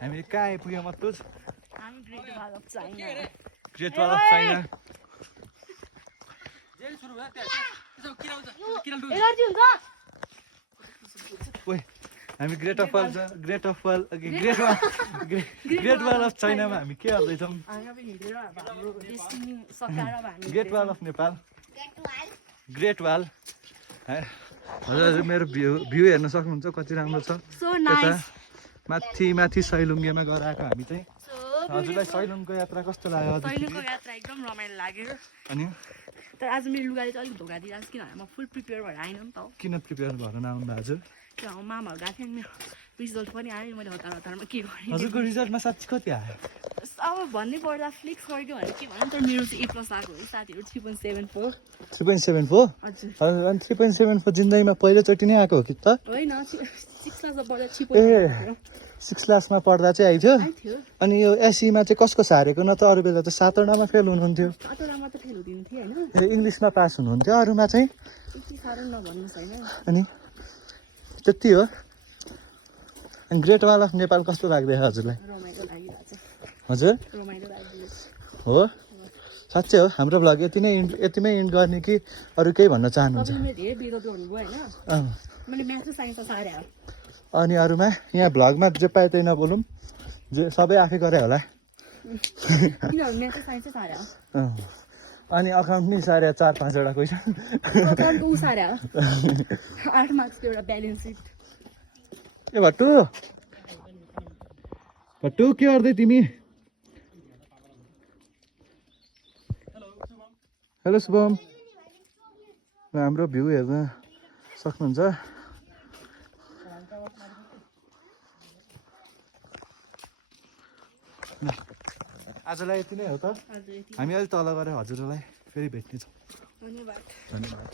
हामी कहाँ आइपुग्यौँ मतुज हामी great wall of China great wall of China ओइ हामी ग्रेट वाल अफ चाइनामा हामी के गर्दैछौँ great wall of Nepal great wall हजुर मेरो भ्यू हेर्न सक्नुहुन्छ कति राम्रो छ यता माथि सैलुङ्गेमा गएर आएको हामी चाहिँ हजुरलाई सैलुङको यात्रा कस्तो लाग्यो सैलुङको यात्रा एकदम रमाइलो लाग्यो अनि तर आज मेरो लुगाले चाहिँ अलिक धोका दिइरहेको छ किनभने म फुल प्रिपेयर भएर आइन नि त किन प्रिपेयर भएर नआउनु हजुर किनभने मामाहरू गएको थियो नि मेरो रिजल्ट पनि आयो मैले हतारमा के गरेँ हजुरको रिजल्टमा साँच्ची कति आयो अब भन्नै पर्दा फ्लिक्स गरिदियो भने के भन्नु तर मेरो चाहिँ A+ आएको हो साथीहरू 3.74 3.74 हजुर अनि 3.74 जिन्दगीमा पहिलोचोटि नै आएको हो कि त होइन 6 क्लासमा पढ्दा 6 क्लासमा पढ्दा चाहिँ आइथ्यो थियो अनि यो एसीमा चाहिँ कसको सारेको न त अरू बेला त 7 वटामा फेल हुनुहुन्थ्यो अतरामा त फेल हुँदिन्थ्यो होइन इङ्ग्लिसमा पास हुनुहुन्थ्यो अरूमा चाहिँ यति साह्रो नभन्नुहोस् होइन अनि त्यति हो अनि ग्रेट वाल अफ नेपाल कस्तो लाग्दैछ हजुरलाई रमाइलो लागिरहेको छ हजुर रमाइलो लागिरहेको हो साँच्चै हो हाम्रो भ्लग यतिमै इन्ड गर्ने कि अरू केही भन्न चाहनुहुन्छ तपाईँले धेरै विरोध गर्नुभयो होइन मैले म्याथ र साइन्स सारे हो अनि अरूमा यहाँ भ्लगमा जे पाए त्यही नबोलौँ जे सबै आफै गरे होला किनभने म्याथ र साइन्स सारे हो अनि अकाउन्ट नि सारे 4-5 वटा क्वेसन अकाउन्टको उ सारे हो 8 मार्क्सको एउटा ब्यालेन्स सिट ए भट्टु के गर्दै तिमी हेलो शुभम हाम्रो भ्यू हेर्न सक्नुहुन्छ आजलाई यति नै हो त हामी अहिले तल गएर हजुरलाई फेरि भेट्नेछौँ धन्यवाद धन्यवाद